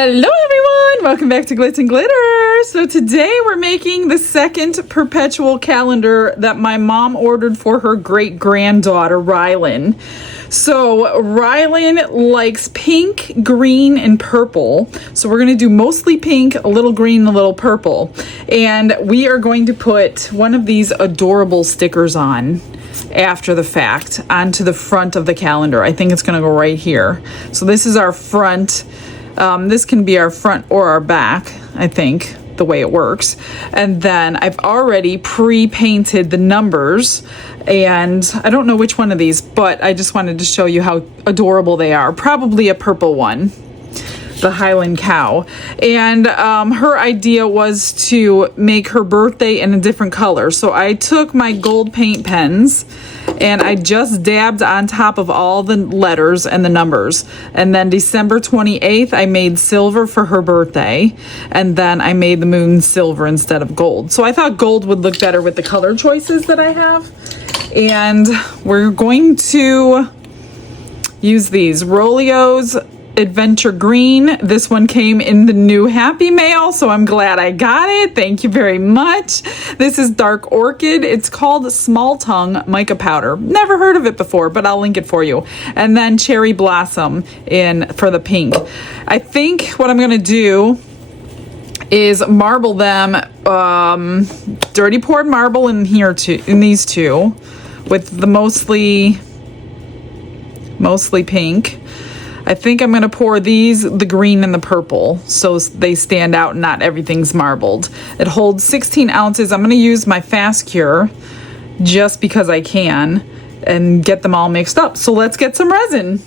Hello everyone, welcome back to Glitz and Glitter. So today we're making the second Perpetual calendar that my mom ordered for her great-granddaughter, Rylan. So Rylan likes pink, green, and purple. So we're gonna do mostly pink, a little green, a little purple. And we are going to put one of these adorable stickers on after the fact onto the front of the calendar. I think it's gonna go right here. So this is our front. This can be our front or our back, I think, the way it works. And then I've already pre-painted the numbers, and I don't know which one of these, but I just wanted to show you how adorable they are. Probably a purple one, the Highland cow. And her idea was to make her birthday in a different color. So I took my gold paint pens and I just dabbed on top of all the letters and the numbers. And then December 28th, I made silver for her birthday. And then I made the moon silver instead of gold. So I thought gold would look better with the color choices that I have. And we're going to use these Rolio's Adventure Green. This one came in the new Happy Mail, so I'm glad I got it. Thank you very much. This is Dark Orchid. It's called Small Tongue Mica Powder. Never heard of it before, but I'll link it for you. And then Cherry Blossom for the pink. I think what I'm gonna do is marble them, dirty poured marble in these two, with the mostly pink. I think I'm gonna pour these, the green and the purple, so they stand out and not everything's marbled. It holds 16 ounces. I'm gonna use my fast cure just because I can and get them all mixed up. So let's get some resin.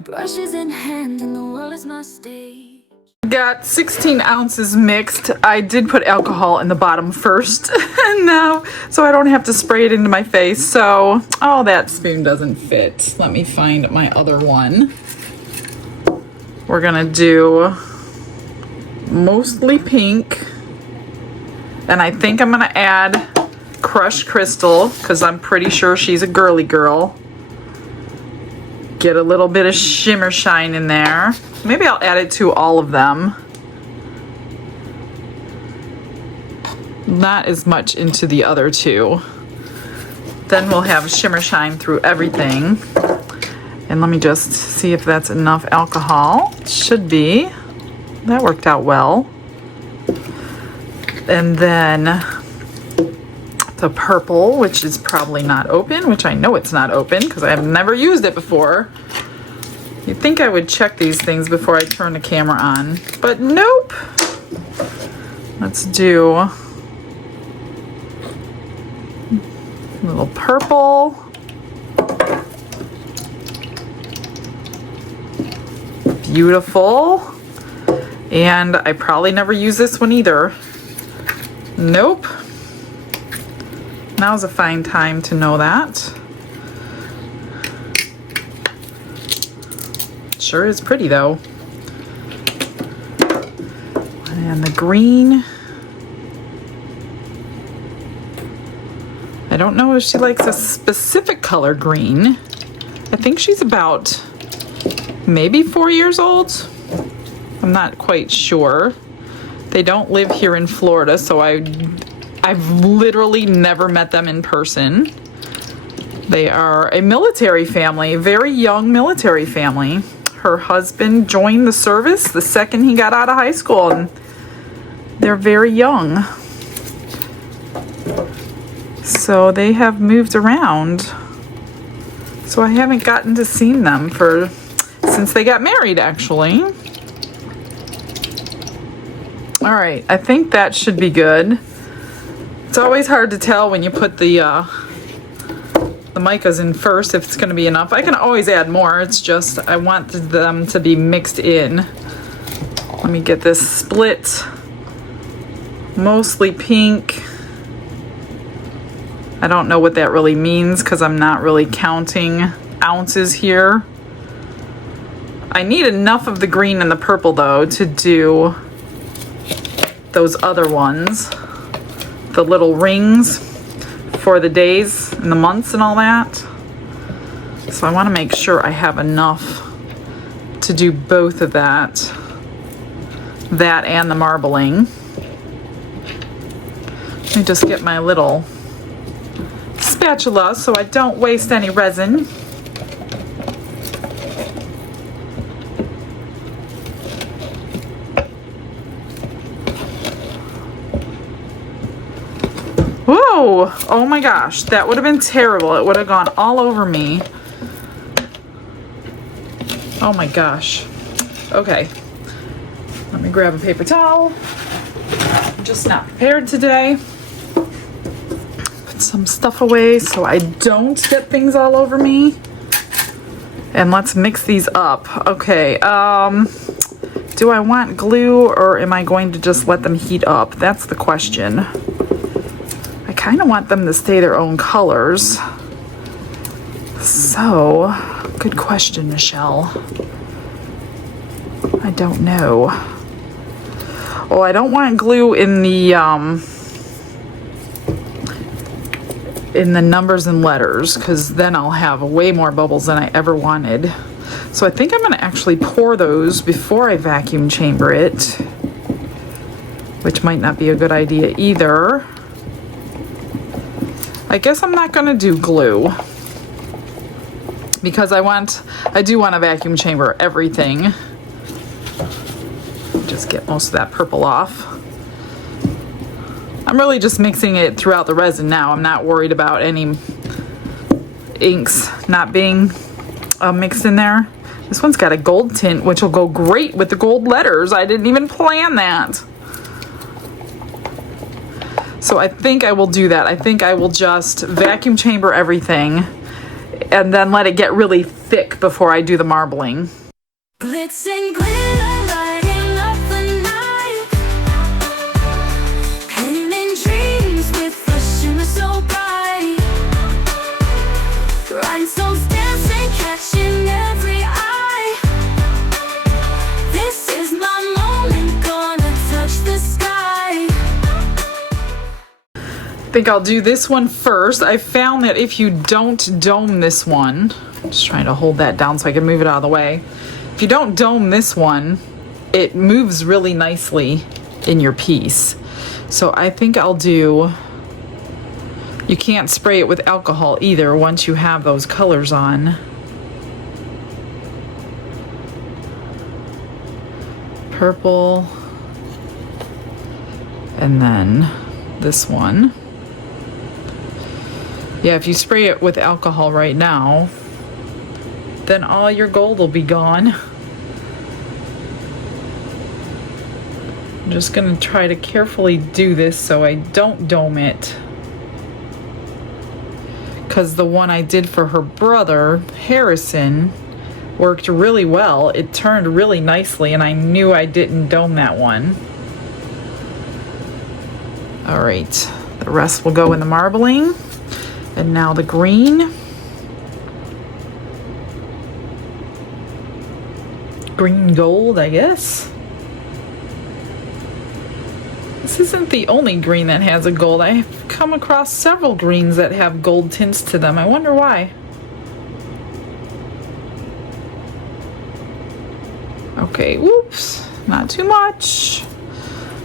Brushes in hand and the world is my stage. Got 16 ounces mixed. I did put alcohol in the bottom first now, so I don't have to spray it into my face. So, oh, that spoon doesn't fit. Let me find my other one. We're gonna do mostly pink, and I think I'm gonna add crushed crystal because I'm pretty sure she's a girly girl. Get a little bit of shimmer shine in there. Maybe I'll add it to all of them. Not as much into the other two. Then we'll have shimmer shine through everything. And let me just see if that's enough alcohol. Should be. That worked out well. And then the purple, which is probably not open, which I know it's not open because I have never used it before. You'd think I would check these things before I turn the camera on, but nope. Let's do a little purple. Beautiful. And I probably never use this one either. Nope. Now's a fine time to know that. Sure is pretty though. And the green. I don't know if she likes a specific color green. I think she's about maybe 4 years old. I'm not quite sure. They don't live here in Florida, so I've literally never met them in person. They are a military family, a very young military family. Her husband joined the service the second he got out of high school, and they're very young. So they have moved around. So I haven't gotten to see them since they got married, actually. All right, I think that should be good. It's always hard to tell when you put the micas in first if it's going to be enough. I can always add more. It's just I want them to be mixed in. Let me get this split. Mostly pink. I don't know what that really means because I'm not really counting ounces here. I need enough of the green and the purple though to do those other ones. The little rings for the days and the months and all that. So I want to make sure I have enough to do both of that and the marbling. Let me just get my little spatula so I don't waste any resin. Whoa! Oh my gosh, that would have been terrible. It would have gone all over me. Oh my gosh. Okay. Let me grab a paper towel. I'm just not prepared today. Put some stuff away so I don't get things all over me. And let's mix these up. Okay, do I want glue or am I going to just let them heat up? That's the question. I kind of want them to stay their own colors. So, good question, Michelle. I don't know. Oh, I don't want glue in the numbers and letters, because then I'll have way more bubbles than I ever wanted. So I think I'm going to actually pour those before I vacuum chamber it, which might not be a good idea either. I guess I'm not going to do glue, because I do want to vacuum chamber everything. Just get most of that purple off. I'm really just mixing it throughout the resin now. I'm not worried about any inks not being mixed in there. This one's got a gold tint, which will go great with the gold letters. I didn't even plan that. So I think I will do that. I think I will just vacuum chamber everything and then let it get really thick before I do the marbling. Glitz and glitter, lighting up the night. Painting dreams with a shimmer so bright. Rhinestones dancing, catching every eye. This is my moment, gonna touch the sky. I think I'll do this one first. I found that if you don't dome this one, I'm just trying to hold that down so I can move it out of the way. If you don't dome this one, it moves really nicely in your piece. So I think I'll do, you can't spray it with alcohol either once you have those colors on. Purple, and then this one. Yeah, if you spray it with alcohol right now, then all your gold will be gone. I'm just gonna try to carefully do this so I don't dome it, because the one I did for her brother, Harrison, worked really well. It turned really nicely and I knew I didn't dome that one. All right, the rest will go in the marbling. And now the green. Green gold, I guess. This isn't the only green that has a gold. I've come across several greens that have gold tints to them. I wonder why. Okay, whoops, not too much.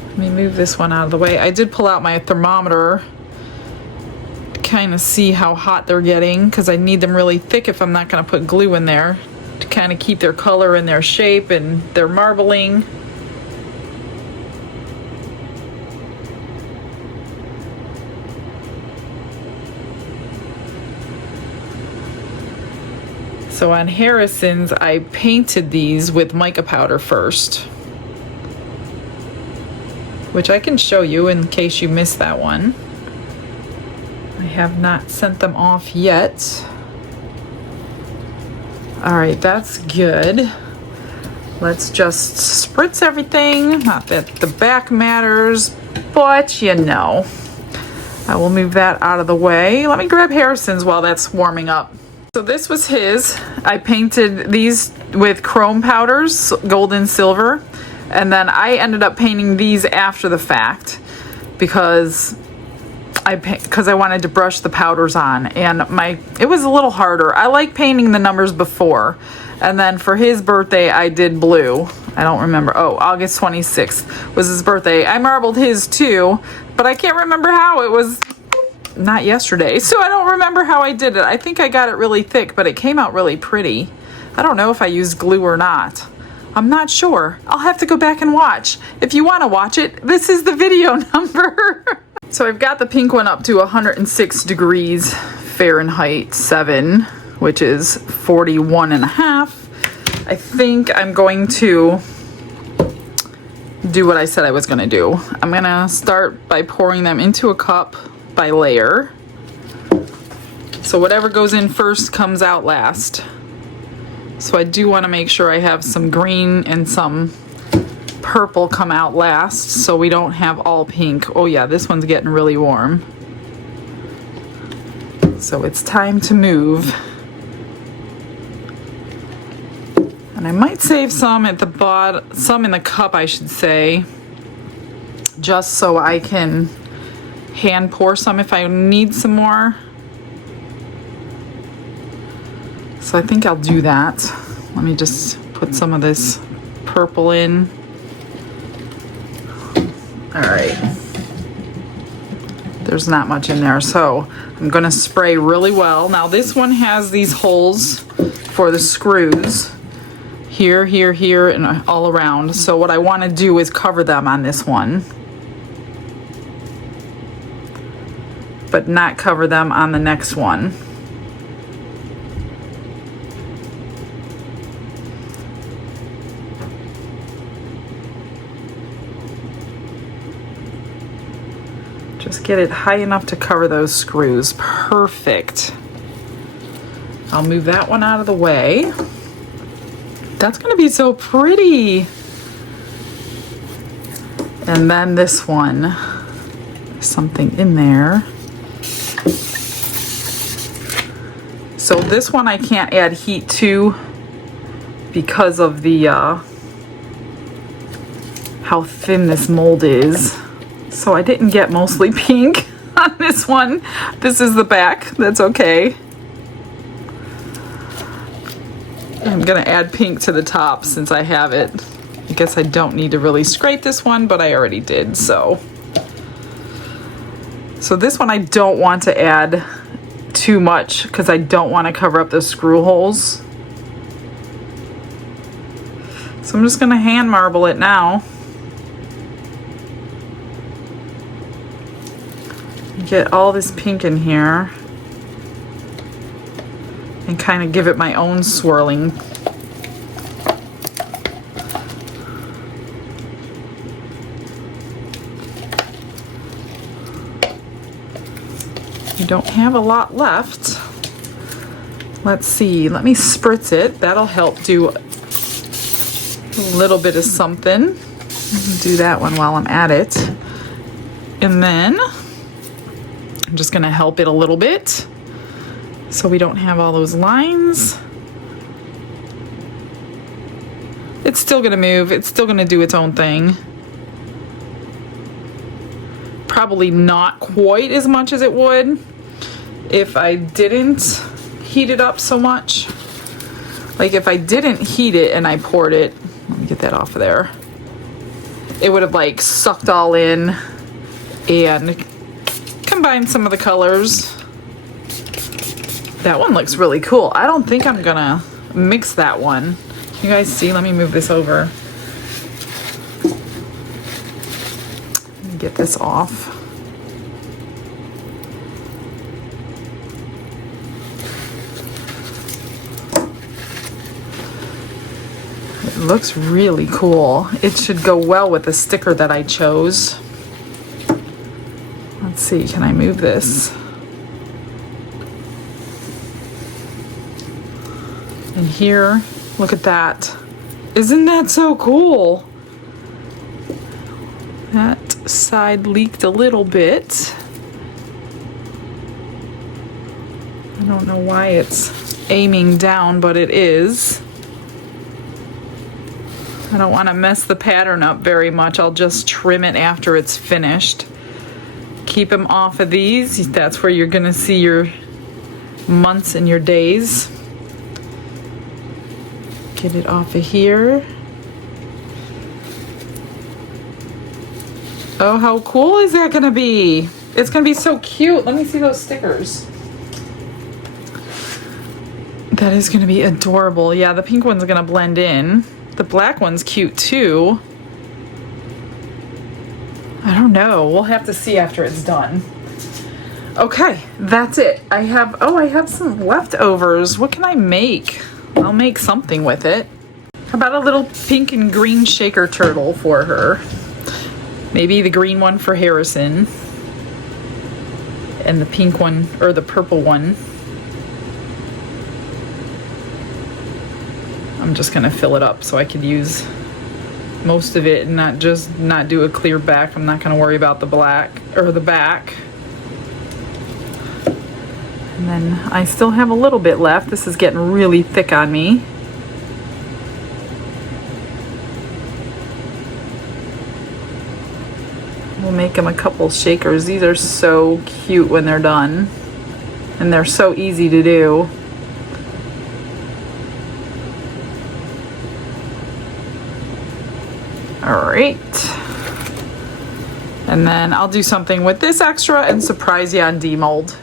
Let me move this one out of the way. I did pull out my thermometer to kind of see how hot they're getting, because I need them really thick if I'm not going to put glue in there, to kind of keep their color and their shape and their marbling. So on Harrison's, I painted these with mica powder first, which I can show you in case you missed that one. I have not sent them off yet. All right, that's good. Let's just spritz everything. Not that the back matters, but you know. I will move that out of the way. Let me grab Harrison's while that's warming up. So this was his. I painted these with chrome powders, gold and silver, and then I ended up painting these after the fact because because I wanted to brush the powders on, and it was a little harder. I like painting the numbers before, and then for his birthday I did blue. I don't remember. Oh, August 26th was his birthday. I marbled his too, but I can't remember how. It was not yesterday, so I don't remember how I did it. I think I got it really thick, but it came out really pretty. I don't know if I used glue or not. I'm not sure. I'll have to go back and watch. If you want to watch it, this is the video number. So I've got the pink one up to 106 degrees Fahrenheit 7, which is 41 and a half. I think I'm going to do what I said I was going to do. I'm going to start by pouring them into a cup by layer. So whatever goes in first comes out last. So I do want to make sure I have some green and some purple come out last, so we don't have all pink. Oh yeah, this one's getting really warm. So it's time to move. And I might save some at the bottom, some in the cup I should say, just so I can hand pour some if I need some more. So I think I'll do that. Let me just put some of this purple in. All right. There's not much in there, so I'm gonna spray really well. Now this one has these holes for the screws. Here, here, here, and all around. So what I want to do is cover them on this one, but not cover them on the next one. Just get it high enough to cover those screws. Perfect. I'll move that one out of the way. That's gonna be so pretty. And then this one, there's something in there. So this one I can't add heat to because of the how thin this mold is. So I didn't get mostly pink on this one. This is the back, that's okay. I'm gonna add pink to the top since I have it. I guess I don't need to really scrape this one, but I already did, so. So this one I don't want to add too much because I don't want to cover up the screw holes. So I'm just gonna hand marble it now. Get all this pink in here and kind of give it my own swirling. You don't have a lot left. Let's see, let me spritz it. That'll help do a little bit of something. Do that one while I'm at it. And then I'm just gonna help it a little bit so we don't have all those lines. It's still gonna move, it's still gonna do its own thing. Probably not quite as much as it would if I didn't heat it up so much. Like if I didn't heat it and I poured it, let me get that off of there, it would have like sucked all in and combined some of the colors. That one looks really cool. I don't think I'm gonna mix that one. You guys see? Let me move this over. Let me get this off. It looks really cool. It should go well with the sticker that I chose. Let's see, can I move this? And here, look at that. Isn't that so cool? That side leaked a little bit. I don't know why it's aiming down, but it is. I don't want to mess the pattern up very much. I'll just trim it after it's finished. Keep them off of these. That's where you're gonna see your months and your days. Get it off of here. Oh, how cool is that gonna be? It's gonna be so cute. Let me see those stickers. That is gonna be adorable. Yeah, the pink one's gonna blend in. The black one's cute too. I don't know. We'll have to see after it's done. Okay, that's it. I have some leftovers. What can I make? I'll make something with it. How about a little pink and green shaker turtle for her? Maybe the green one for Harrison. And the pink one, or the purple one. I'm just gonna fill it up so I could use most of it and not do a clear back. I'm not gonna worry about the black or the back. And then I still have a little bit left. This is getting really thick on me. We'll make them a couple shakers. These are so cute when they're done. And they're so easy to do. All right. And then I'll do something with this extra and surprise you on demold.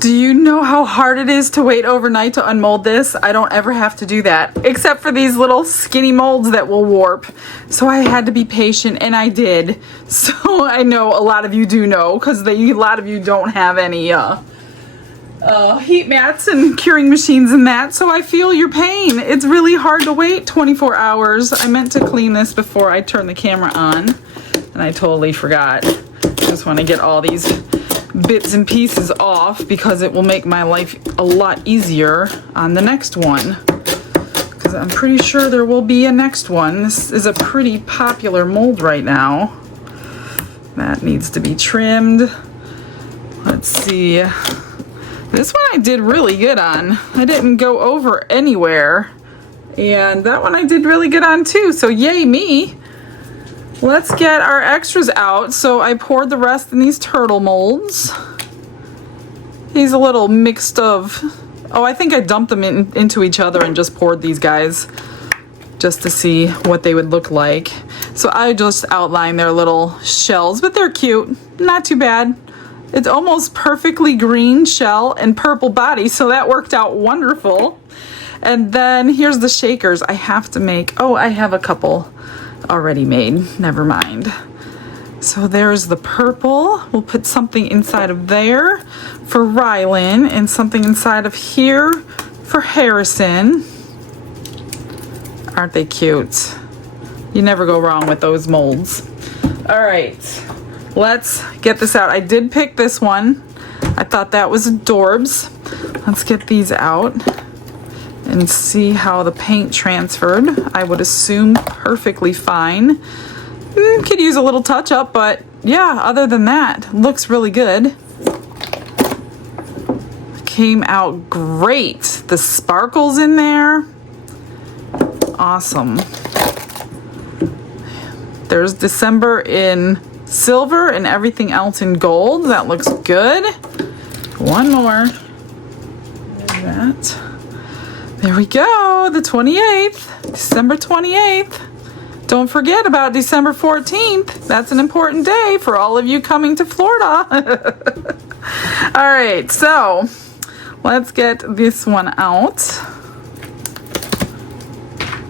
Do you know how hard it is to wait overnight to unmold this? I don't ever have to do that, except for these little skinny molds that will warp. So I had to be patient, and I did. So I know a lot of you do know, because a lot of you don't have any heat mats and curing machines and that, so I feel your pain. It's really hard to wait 24 hours. I meant to clean this before I turned the camera on, and I totally forgot. Just want to get all these bits and pieces off because it will make my life a lot easier on the next one, because I'm pretty sure there will be a next one. This is a pretty popular mold right now. That needs to be trimmed. Let's see. This one I did really good on. I didn't go over anywhere. And that one I did really good on too, so yay me. Let's get our extras out. So I poured the rest in these turtle molds. He's a little mixed of, I think I dumped them into each other and just poured these guys just to see what they would look like. So I just outlined their little shells, but they're cute, not too bad. It's almost perfectly green shell and purple body, so that worked out wonderful. And then here's the shakers I have to make. Oh, I have a couple already made, never mind. So there's the purple. We'll put something inside of there for Rylan and something inside of here for Harrison. Aren't they cute? You never go wrong with those molds. All right, let's get this out. I did pick this one. I thought that was adorbs. Let's get these out and see how the paint transferred. I would assume perfectly fine. Could use a little touch up, but yeah, other than that, looks really good. Came out great. The sparkles in there, awesome. There's December in silver and everything else in gold. That looks good. One more. There's that. There we go, the 28th, December 28th. Don't forget about December 14th. That's an important day for all of you coming to Florida. All right, so let's get this one out.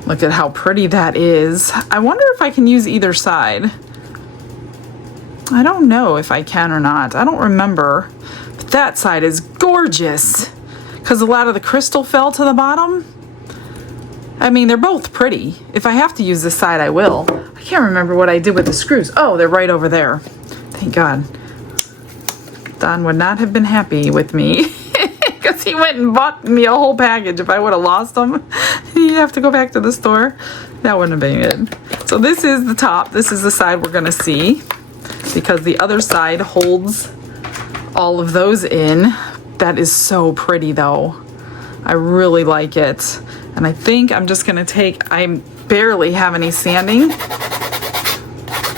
Look at how pretty that is. I wonder if I can use either side. I don't know if I can or not. I don't remember. But that side is gorgeous, because a lot of the crystal fell to the bottom. I mean, they're both pretty. If I have to use this side, I will. I can't remember what I did with the screws. Oh, they're right over there. Thank God. Don would not have been happy with me, because he went and bought me a whole package. If I would have lost them, he'd have to go back to the store. That wouldn't have been good. So this is the top. This is the side we're gonna see because the other side holds all of those in. That is so pretty though. I really like it. And I think I'm just gonna take, I barely have any sanding.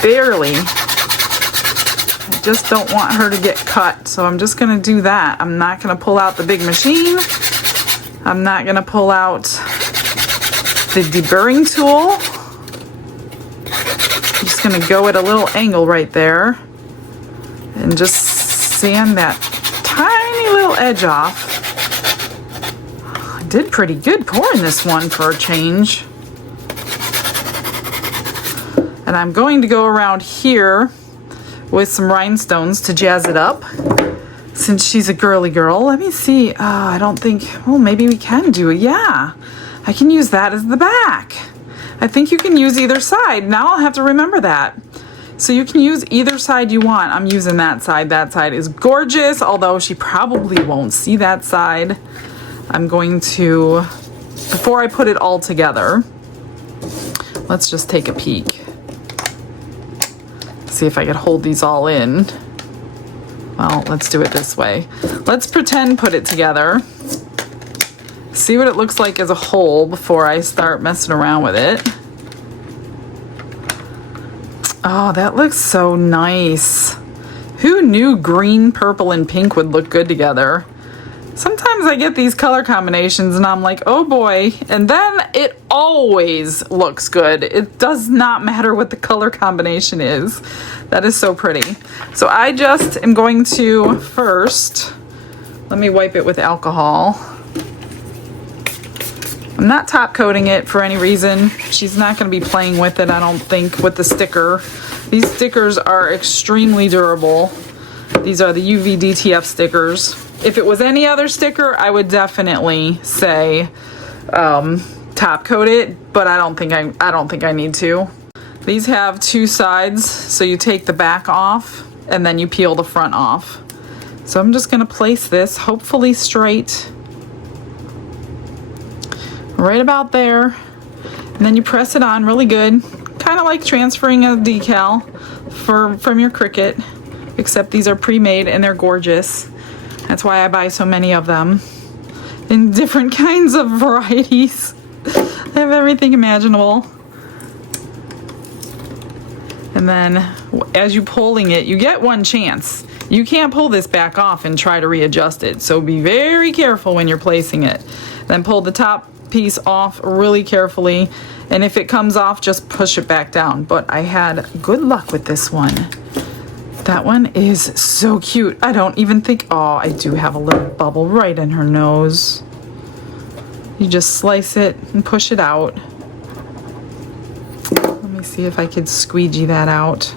Barely. I just don't want her to get cut. So I'm just gonna do that. I'm not gonna pull out the big machine. I'm not gonna pull out the deburring tool. I'm just gonna go at a little angle right there and just sand that tiny little edge off. I did pretty good pouring this one for a change. And I'm going to go around here with some rhinestones to jazz it up. Since she's a girly girl, let me see. I don't think, well, maybe we can do it. Yeah, I can use that as the back. I think you can use either side. Now I'll have to remember that. So you can use either side you want. I'm using that side. That side is gorgeous, although she probably won't see that side. I'm going to, before I put it all together, let's just take a peek. See if I could hold these all in. Well, let's do it this way. Let's pretend put it together. See what it looks like as a whole before I start messing around with it. Oh, that looks so nice. Who knew green, purple, and pink would look good together? Sometimes I get these color combinations and I'm like, oh boy, and then it always looks good. It does not matter what the color combination is. That is so pretty. So I just am going to first, let me wipe it with alcohol. I'm not top coating it for any reason. She's not going to be playing with it, I don't think, with the sticker. These stickers are extremely durable. These are the UV DTF stickers. If it was any other sticker, I would definitely say top coat it, but I don't think I need to. These have two sides, so you take the back off and then you peel the front off. So I'm just going to place this hopefully straight right about there, and then you press it on really good, kind of like transferring a decal from your Cricut, except these are pre-made and they're gorgeous. That's why I buy so many of them in different kinds of varieties. I have everything imaginable. And then as you're pulling it, you get one chance. You can't pull this back off and try to readjust it, so be very careful when you're placing it. Then pull the top piece off really carefully, and if it comes off, just push it back down. But I had good luck with this one. That one is so cute. I don't even think, oh, I do have a little bubble right in her nose. You just slice it and push it out. Let me see if I could squeegee that out.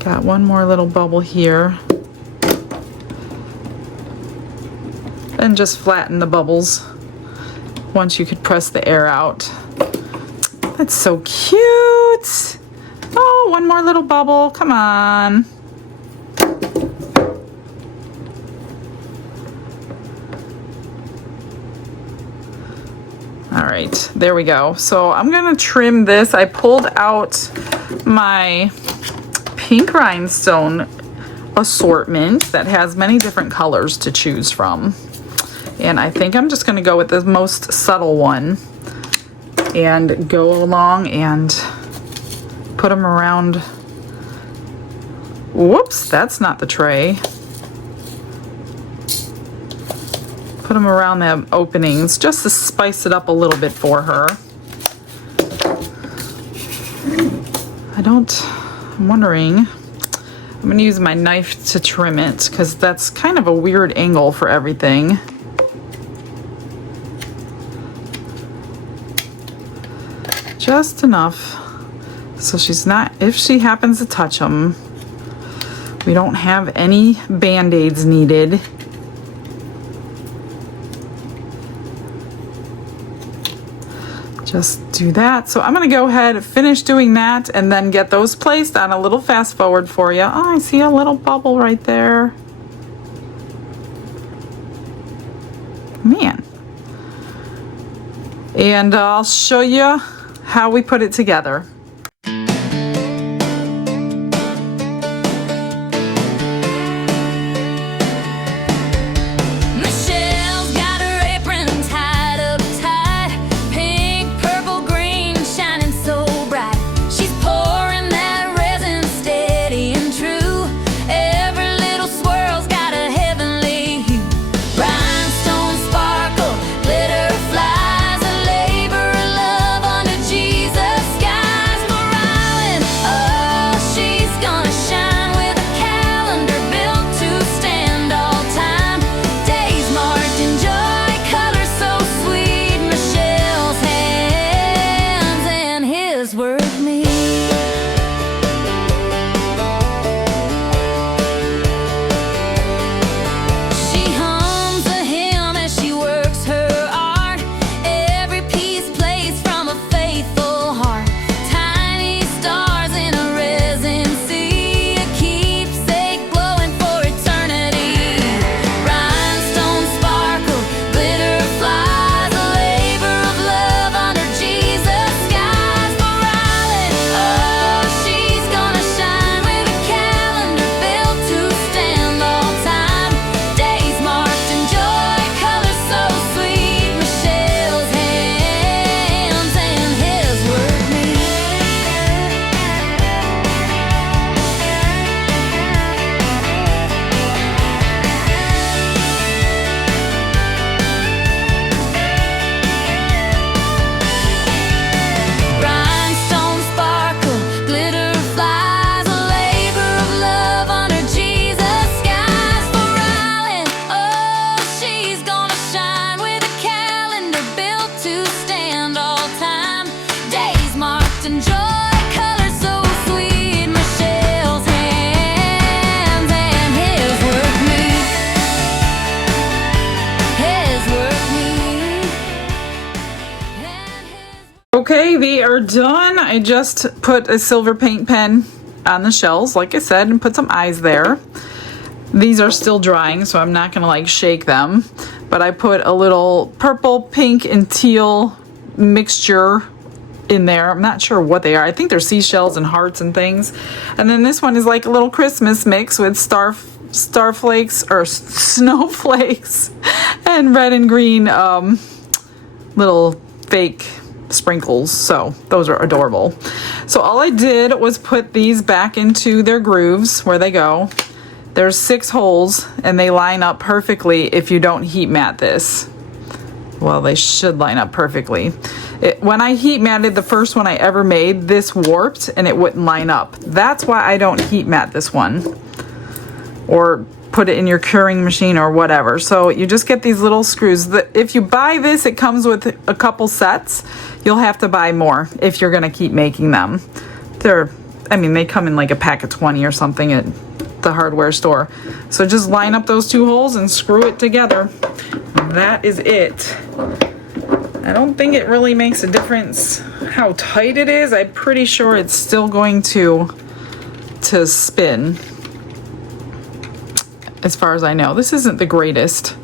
Got one more little bubble here. And just flatten the bubbles once you could press the air out. That's so cute. Oh, one more little bubble. Come on. All right, there we go. So I'm gonna trim this. I pulled out my pink rhinestone assortment that has many different colors to choose from. And I think I'm just gonna go with the most subtle one and go along and put them around. Whoops, that's not the tray. Put them around the openings just to spice it up a little bit for her. I'm wondering, I'm gonna use my knife to trim it because that's kind of a weird angle for everything. Just enough so she's not, if she happens to touch them, we don't have any band-aids needed. Just do that. So I'm gonna go ahead, finish doing that, and then get those placed on a little fast forward for you. Oh, I see a little bubble right there. Man. and I'll show you how we put it together. Michelle's got her apron tied up tight, pink, purple, green, shining so bright. She's pouring that resin steady and true. Every little swirl's got a heavenly hue. Rhinestones sparkle, glitter flies, a labor of love under Jesus' skies for Island. Oh, she's gonna shine with a calendar built to stand all time. Days marked in joy, colors so sweet. Michelle's hands and his work me. She hums a hymn as she works her art. Every piece plays from a faithful heart. Tiny stars in a resin sea, a keepsake glowing for eternity. Rhinestones sparkle, glitter flies, a labor of love under Jesus' skies for Island. Oh, she's gonna shine with a calendar built to stand all time. Days marked in joy, colors so sweet. Michelle's hands and his work me. Rhinestones sparkle, glitter flies, a labor of love under Jesus' skies for Island. Oh, she's gonna shine with a calendar built to stand all time. Days marked in joy, colors so sweet. Michelle's hands and his work me. His work me. And his Okay, they are done. I just put a silver paint pen on the shells, like I said, and put some eyes there. These are still drying, so I'm not gonna like shake them. But I put a little purple, pink, and teal mixture in there. I'm not sure what they are. I think they're seashells and hearts and things. And then this one is like a little Christmas mix with starflakes or snowflakes and red and green little fake sprinkles. So those are adorable. So all I did was put these back into their grooves where they go. There's 6 holes and they line up perfectly if you don't heat mat this. Well, they should line up perfectly. When I heat matted the first one I ever made, this warped and it wouldn't line up. That's why I don't heat mat this one. Or put it in your curing machine or whatever. So you just get these little screws. If you buy this, it comes with a couple sets. You'll have to buy more if you're gonna keep making them. They come in like a pack of 20 or something at the hardware store. So just line up those 2 holes and screw it together. That is it. I don't think it really makes a difference how tight it is. I'm pretty sure it's still going to spin. As far as I know, this isn't the greatest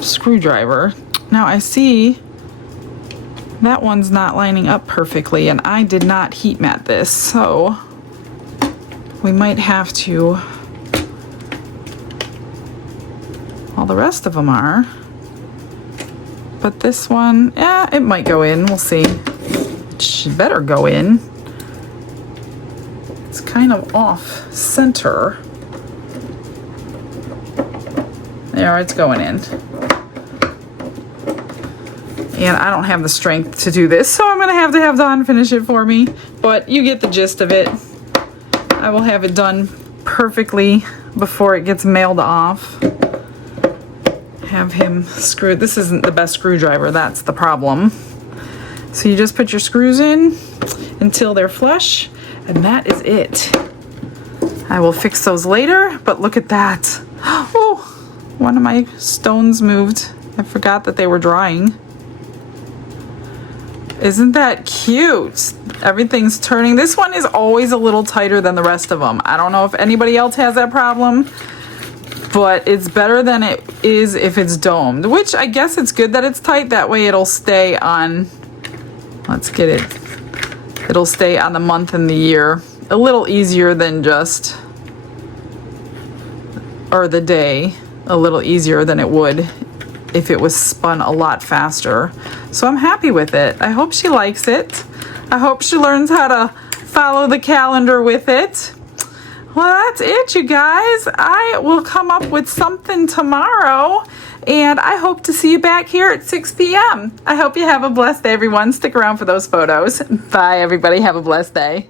screwdriver. Now I see that one's not lining up perfectly and I did not heat mat this, so we might have to. All the rest of them are, but this one, it might go in. We'll see. It should better go in. It's kind of off center. There, it's going in. And I don't have the strength to do this, so I'm gonna have Dawn finish it for me. But you get the gist of it. I will have it done perfectly before it gets mailed off. Have him screw. This isn't the best screwdriver, that's the problem. So you just put your screws in until they're flush, and that is it. I will fix those later, but look at that. Oh, one of my stones moved. I forgot that they were drying. Isn't that cute? Everything's turning. This one is always a little tighter than the rest of them. I don't know if anybody else has that problem. but it's better than it is if it's domed, which I guess it's good that it's tight. That way it'll stay on, let's get it, it'll stay on the month and the year a little easier than just, or the day, a little easier than it would if it was spun a lot faster. So I'm happy with it. I hope she likes it. I hope she learns how to follow the calendar with it. Well, that's it, you guys. I will come up with something tomorrow, and I hope to see you back here at 6 p.m. I hope you have a blessed day, everyone. Stick around for those photos. Bye, everybody. Have a blessed day.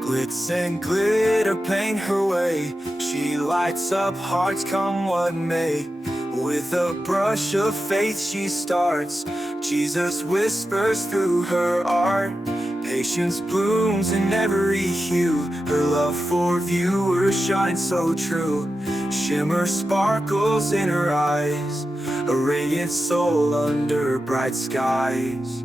Glitz and glitter paint her way. She lights up hearts come what may. With a brush of faith she starts. Jesus whispers through her art. Patience blooms in every hue. Her love for viewers shines so true. Shimmer sparkles in her eyes. A radiant soul under bright skies.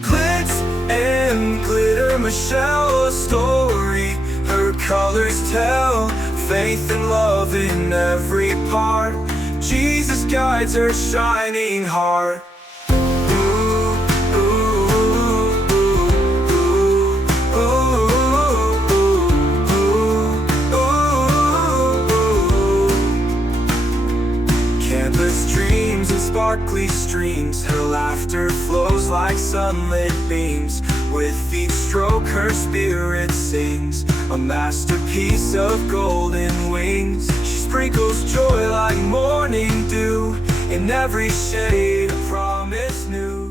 Glitz and glitter, Michelle, a story. Her colors tell faith and love in every part. Jesus guides her shining heart. Ooh, ooh, ooh, ooh, ooh, ooh, ooh. Canvas dreams and sparkly streams. Her laughter flows like sunlit beams. With each stroke her spirit sings. A masterpiece of golden wings. She sprinkles joy like morning dew. In every shade a promise new.